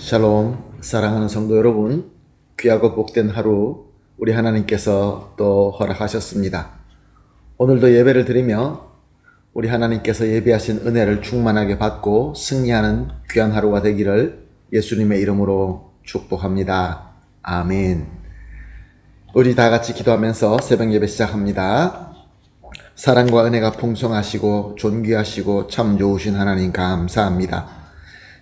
샬롬, 사랑하는 성도 여러분, 귀하고 복된 하루 우리 하나님께서 또 허락하셨습니다. 오늘도 예배를 드리며 우리 하나님께서 예비하신 은혜를 충만하게 받고 승리하는 귀한 하루가 되기를 예수님의 이름으로 축복합니다. 아멘. 우리 다 같이 기도하면서 새벽 예배 시작합니다. 사랑과 은혜가 풍성하시고 존귀하시고 참 좋으신 하나님 감사합니다.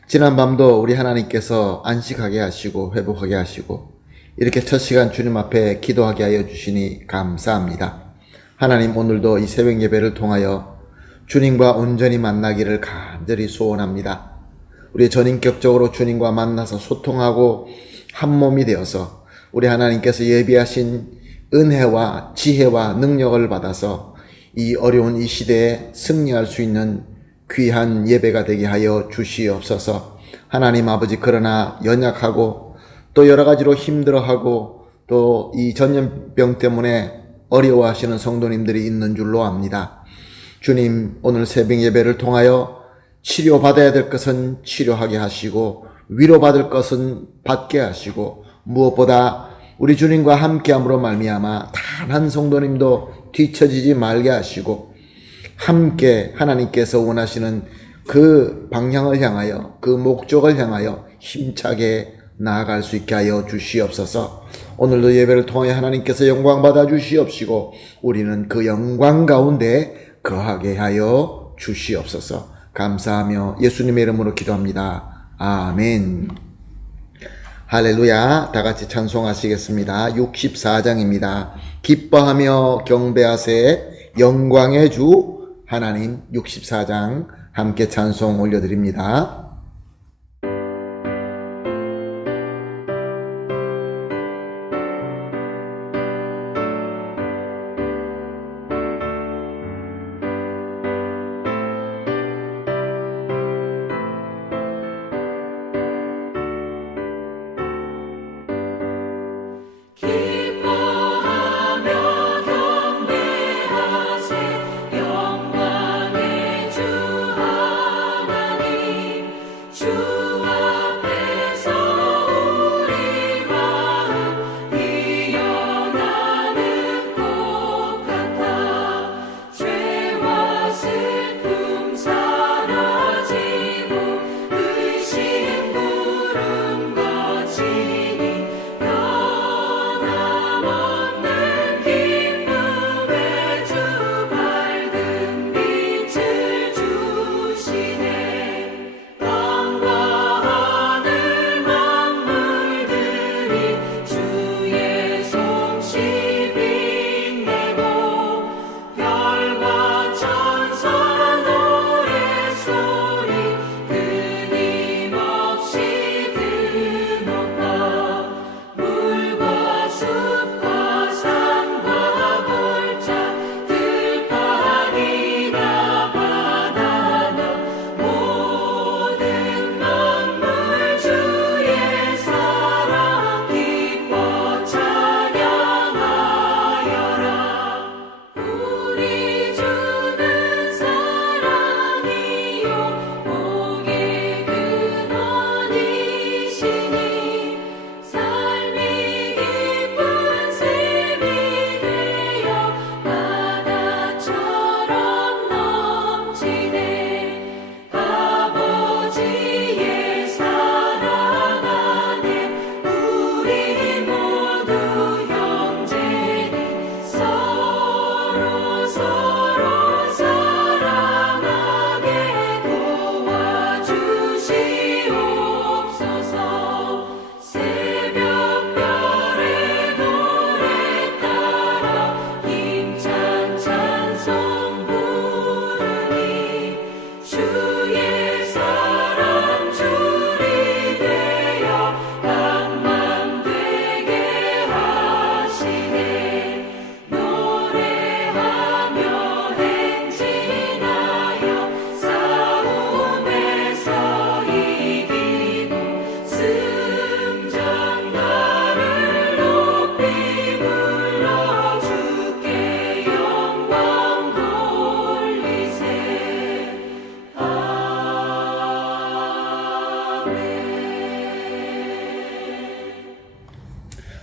지난 밤도 우리 하나님께서 안식하게 하시고 회복하게 하시고 이렇게 첫 시간 주님 앞에 기도하게 하여 주시니 감사합니다. 하나님, 오늘도 이 새벽 예배를 통하여 주님과 온전히 만나기를 간절히 소원합니다. 우리 전인격적으로 주님과 만나서 소통하고 한 몸이 되어서 우리 하나님께서 예비하신 은혜와 지혜와 능력을 받아서 이 어려운 이 시대에 승리할 수 있는 귀한 예배가 되게 하여 주시옵소서. 하나님 아버지, 그러나 연약하고 또 여러 가지로 힘들어하고 또 이 전염병 때문에 어려워하시는 성도님들이 있는 줄로 압니다. 주님, 오늘 새벽 예배를 통하여 치료받아야 될 것은 치료하게 하시고 위로받을 것은 받게 하시고 무엇보다 우리 주님과 함께함으로 말미암아 단 한 성도님도 뒤처지지 말게 하시고 함께 하나님께서 원하시는 그 방향을 향하여 그 목적을 향하여 힘차게 나아갈 수 있게 하여 주시옵소서. 오늘도 예배를 통하여 하나님께서 영광 받아 주시옵시고 우리는 그 영광 가운데 거하게 하여 주시옵소서. 감사하며 예수님의 이름으로 기도합니다. 아멘. 할렐루야. 다 같이 찬송하시겠습니다. 64장입니다. 기뻐하며 경배하세 영광의 주 하나님. 64장 함께 찬송 올려드립니다.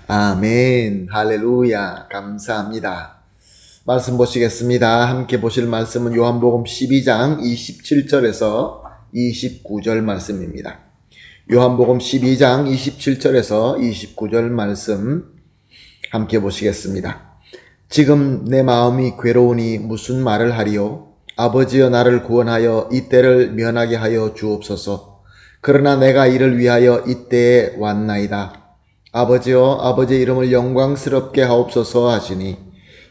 아멘. 할렐루야. 감사합니다. 말씀 보시겠습니다. 함께 보실 말씀은 요한복음 12장 27절에서 29절 말씀입니다. 요한복음 12장 27절에서 29절 말씀 함께 보시겠습니다. 지금 내 마음이 괴로우니 무슨 말을 하리요? 아버지여 나를 구원하여 이때를 면하게 하여 주옵소서. 그러나 내가 이를 위하여 이때에 왔나이다. 아버지여 아버지의 이름을 영광스럽게 하옵소서 하시니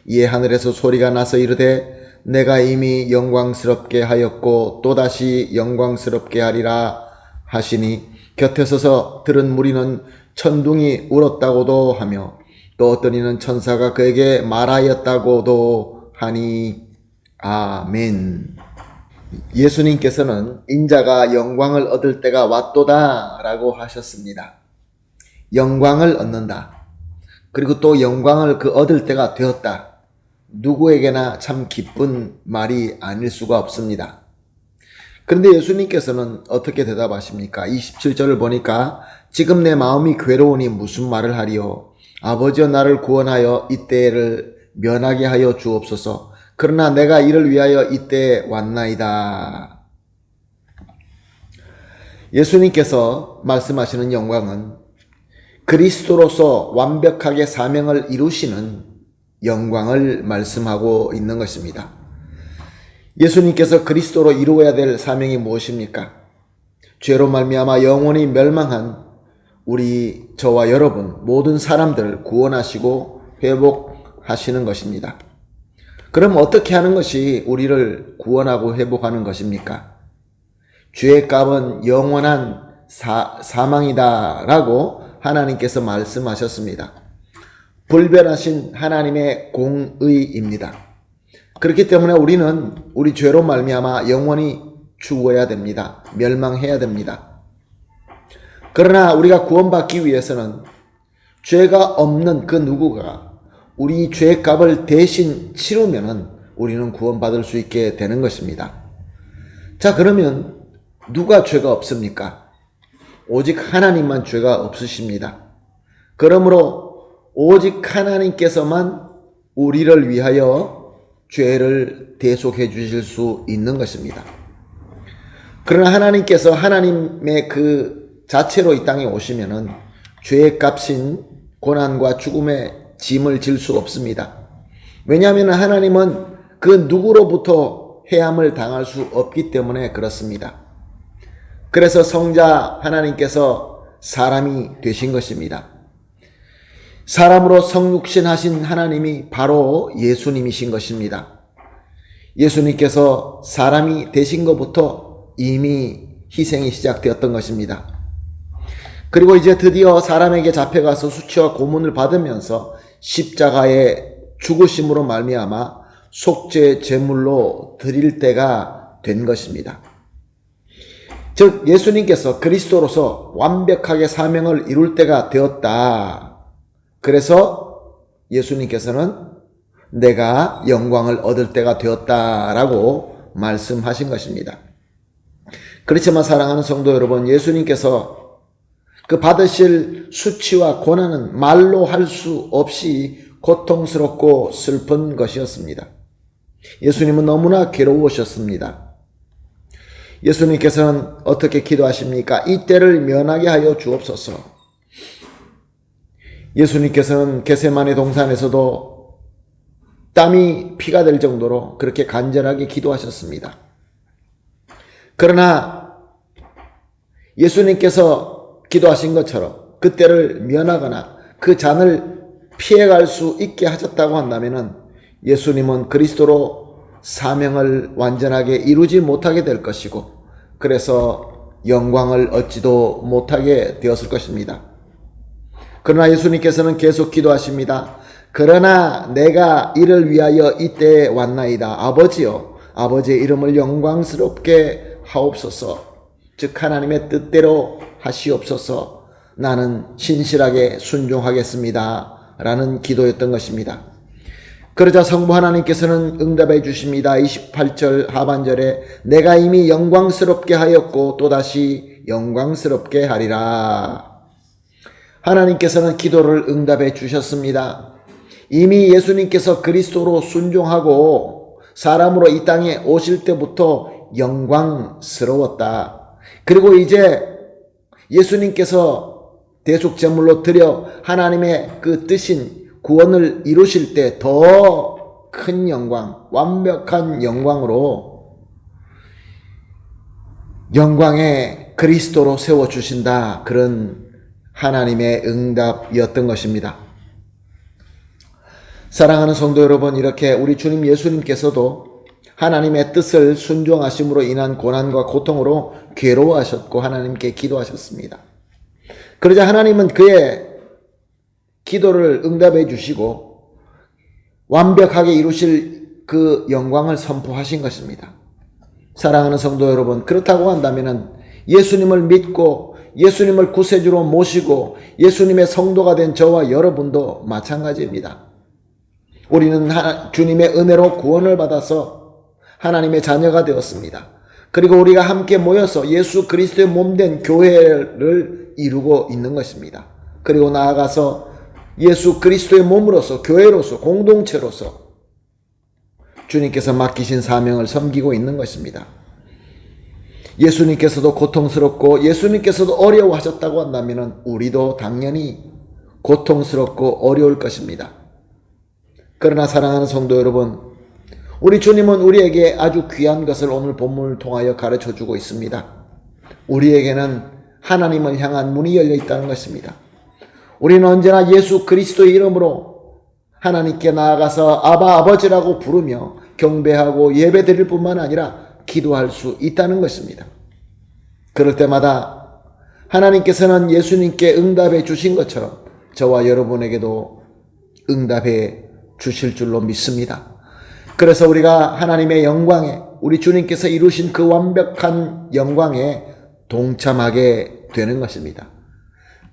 이에 하늘에서 소리가 나서 이르되 내가 이미 영광스럽게 하였고 또다시 영광스럽게 하리라 하시니 곁에 서서 들은 무리는 천둥이 울었다고도 하며 또 어떤 이는 천사가 그에게 말하였다고도 하니 아멘. 예수님께서는 인자가 영광을 얻을 때가 왔도다 라고 하셨습니다. 영광을 얻는다. 그리고 또 영광을 얻을 때가 되었다. 누구에게나 참 기쁜 말이 아닐 수가 없습니다. 그런데 예수님께서는 어떻게 대답하십니까? 27절을 보니까 지금 내 마음이 괴로우니 무슨 말을 하리요? 아버지여 나를 구원하여 이때를 면하게 하여 주옵소서. 그러나 내가 이를 위하여 이때에 왔나이다. 예수님께서 말씀하시는 영광은 그리스도로서 완벽하게 사명을 이루시는 영광을 말씀하고 있는 것입니다. 예수님께서 그리스도로 이루어야 될 사명이 무엇입니까? 죄로 말미암아 영원히 멸망한 저와 여러분 모든 사람들 구원하시고 회복하시는 것입니다. 그럼 어떻게 하는 것이 우리를 구원하고 회복하는 것입니까? 죄의 값은 영원한 사망이다 라고 하나님께서 말씀하셨습니다. 불변하신 하나님의 공의입니다. 그렇기 때문에 우리는 우리 죄로 말미암아 영원히 죽어야 됩니다. 멸망해야 됩니다. 그러나 우리가 구원받기 위해서는 죄가 없는 그 누구가 우리 죄의 값을 대신 치르면은 우리는 구원받을 수 있게 되는 것입니다. 자, 그러면 누가 죄가 없습니까? 오직 하나님만 죄가 없으십니다. 그러므로 오직 하나님께서만 우리를 위하여 죄를 대속해 주실 수 있는 것입니다. 그러나 하나님께서 하나님의 그 자체로 이 땅에 오시면은 죄의 값인 고난과 죽음의 짐을 질 수 없습니다. 왜냐하면 하나님은 그 누구로부터 해함을 당할 수 없기 때문에 그렇습니다. 그래서 성자 하나님께서 사람이 되신 것입니다. 사람으로 성육신 하신 하나님이 바로 예수님이신 것입니다. 예수님께서 사람이 되신 것부터 이미 희생이 시작되었던 것입니다. 그리고 이제 드디어 사람에게 잡혀가서 수치와 고문을 받으면서 십자가의 죽으심으로 말미암아 속죄 제물로 드릴 때가 된 것입니다. 즉 예수님께서 그리스도로서 완벽하게 사명을 이룰 때가 되었다. 그래서 예수님께서는 내가 영광을 얻을 때가 되었다라고 말씀하신 것입니다. 그렇지만 사랑하는 성도 여러분, 예수님께서 그 받으실 수치와 고난은 말로 할 수 없이 고통스럽고 슬픈 것이었습니다. 예수님은 너무나 괴로우셨습니다. 예수님께서는 어떻게 기도하십니까? 이때를 면하게 하여 주옵소서. 예수님께서는 겟세마네 동산에서도 땀이 피가 될 정도로 그렇게 간절하게 기도하셨습니다. 그러나 예수님께서 기도하신 것처럼 그때를 면하거나 그 잔을 피해갈 수 있게 하셨다고 한다면 예수님은 그리스도로 사명을 완전하게 이루지 못하게 될 것이고 그래서 영광을 얻지도 못하게 되었을 것입니다. 그러나 예수님께서는 계속 기도하십니다. 그러나 내가 이를 위하여 이때에 왔나이다. 아버지여 아버지의 이름을 영광스럽게 하옵소서. 즉 하나님의 뜻대로 하시옵소서. 나는 신실하게 순종하겠습니다. 라는 기도였던 것입니다. 그러자 성부 하나님께서는 응답해 주십니다. 28절 하반절에 내가 이미 영광스럽게 하였고 또다시 영광스럽게 하리라. 하나님께서는 기도를 응답해 주셨습니다. 이미 예수님께서 그리스도로 순종하고 사람으로 이 땅에 오실 때부터 영광스러웠다. 그리고 이제 예수님께서 대속제물로 드려 하나님의 그 뜻인 구원을 이루실 때 더 큰 영광, 완벽한 영광으로 영광의 그리스도로 세워주신다. 그런 하나님의 응답이었던 것입니다. 사랑하는 성도 여러분, 이렇게 우리 주님 예수님께서도 하나님의 뜻을 순종하심으로 인한 고난과 고통으로 괴로워하셨고 하나님께 기도하셨습니다. 그러자 하나님은 그의 기도를 응답해 주시고 완벽하게 이루실 그 영광을 선포하신 것입니다. 사랑하는 성도 여러분, 그렇다고 한다면 예수님을 믿고 예수님을 구세주로 모시고 예수님의 성도가 된 저와 여러분도 마찬가지입니다. 우리는 주님의 은혜로 구원을 받아서 하나님의 자녀가 되었습니다. 그리고 우리가 함께 모여서 예수 그리스도의 몸된 교회를 이루고 있는 것입니다. 그리고 나아가서 예수 그리스도의 몸으로서 교회로서 공동체로서 주님께서 맡기신 사명을 섬기고 있는 것입니다. 예수님께서도 고통스럽고 예수님께서도 어려워하셨다고 한다면 우리도 당연히 고통스럽고 어려울 것입니다. 그러나 사랑하는 성도 여러분, 우리 주님은 우리에게 아주 귀한 것을 오늘 본문을 통하여 가르쳐주고 있습니다. 우리에게는 하나님을 향한 문이 열려 있다는 것입니다. 우리는 언제나 예수 그리스도의 이름으로 하나님께 나아가서 아바 아버지라고 부르며 경배하고 예배드릴 뿐만 아니라 기도할 수 있다는 것입니다. 그럴 때마다 하나님께서는 예수님께 응답해 주신 것처럼 저와 여러분에게도 응답해 주실 줄로 믿습니다. 그래서 우리가 하나님의 영광에, 우리 주님께서 이루신 그 완벽한 영광에 동참하게 되는 것입니다.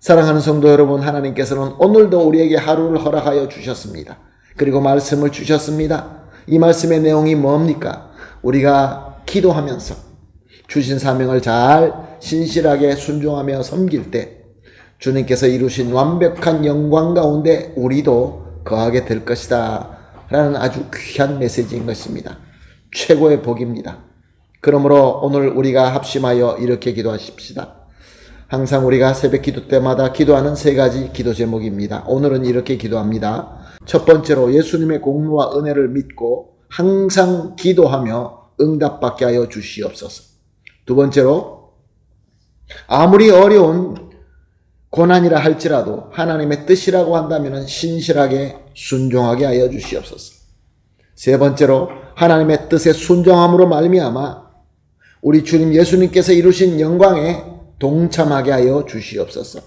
사랑하는 성도 여러분, 하나님께서는 오늘도 우리에게 하루를 허락하여 주셨습니다. 그리고 말씀을 주셨습니다. 이 말씀의 내용이 뭡니까? 우리가 기도하면서 주신 사명을 잘 신실하게 순종하며 섬길 때 주님께서 이루신 완벽한 영광 가운데 우리도 거하게 될 것이다 라는 아주 귀한 메시지인 것입니다. 최고의 복입니다. 그러므로 오늘 우리가 합심하여 이렇게 기도하십시다. 항상 우리가 새벽 기도 때마다 기도하는 세 가지 기도 제목입니다. 오늘은 이렇게 기도합니다. 첫 번째로 예수님의 공로와 은혜를 믿고 항상 기도하며 응답받게 하여 주시옵소서. 두 번째로 아무리 어려운 고난이라 할지라도 하나님의 뜻이라고 한다면 신실하게 순종하게 하여 주시옵소서. 세 번째로 하나님의 뜻에 순종함으로 말미암아 우리 주님 예수님께서 이루신 영광에 동참하게 하여 주시옵소서.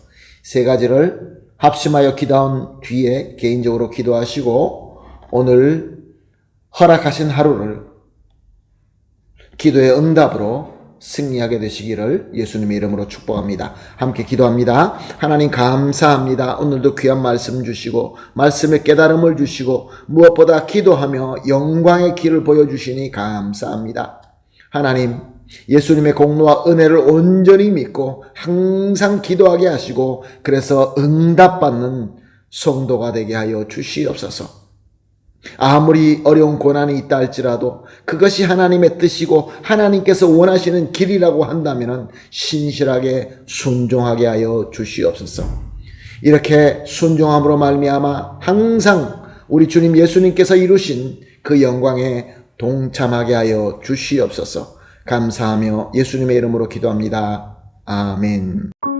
세 가지를 합심하여 기도한 뒤에 개인적으로 기도하시고 오늘 허락하신 하루를 기도의 응답으로 승리하게 되시기를 예수님의 이름으로 축복합니다. 함께 기도합니다. 하나님 감사합니다. 오늘도 귀한 말씀 주시고 말씀의 깨달음을 주시고 무엇보다 기도하며 영광의 길을 보여주시니 감사합니다. 하나님, 예수님의 공로와 은혜를 온전히 믿고 항상 기도하게 하시고 그래서 응답받는 성도가 되게 하여 주시옵소서. 아무리 어려운 고난이 있다 할지라도 그것이 하나님의 뜻이고 하나님께서 원하시는 길이라고 한다면 신실하게 순종하게 하여 주시옵소서. 이렇게 순종함으로 말미암아 항상 우리 주님 예수님께서 이루신 그 영광에 동참하게 하여 주시옵소서. 감사하며 예수님의 이름으로 기도합니다. 아멘.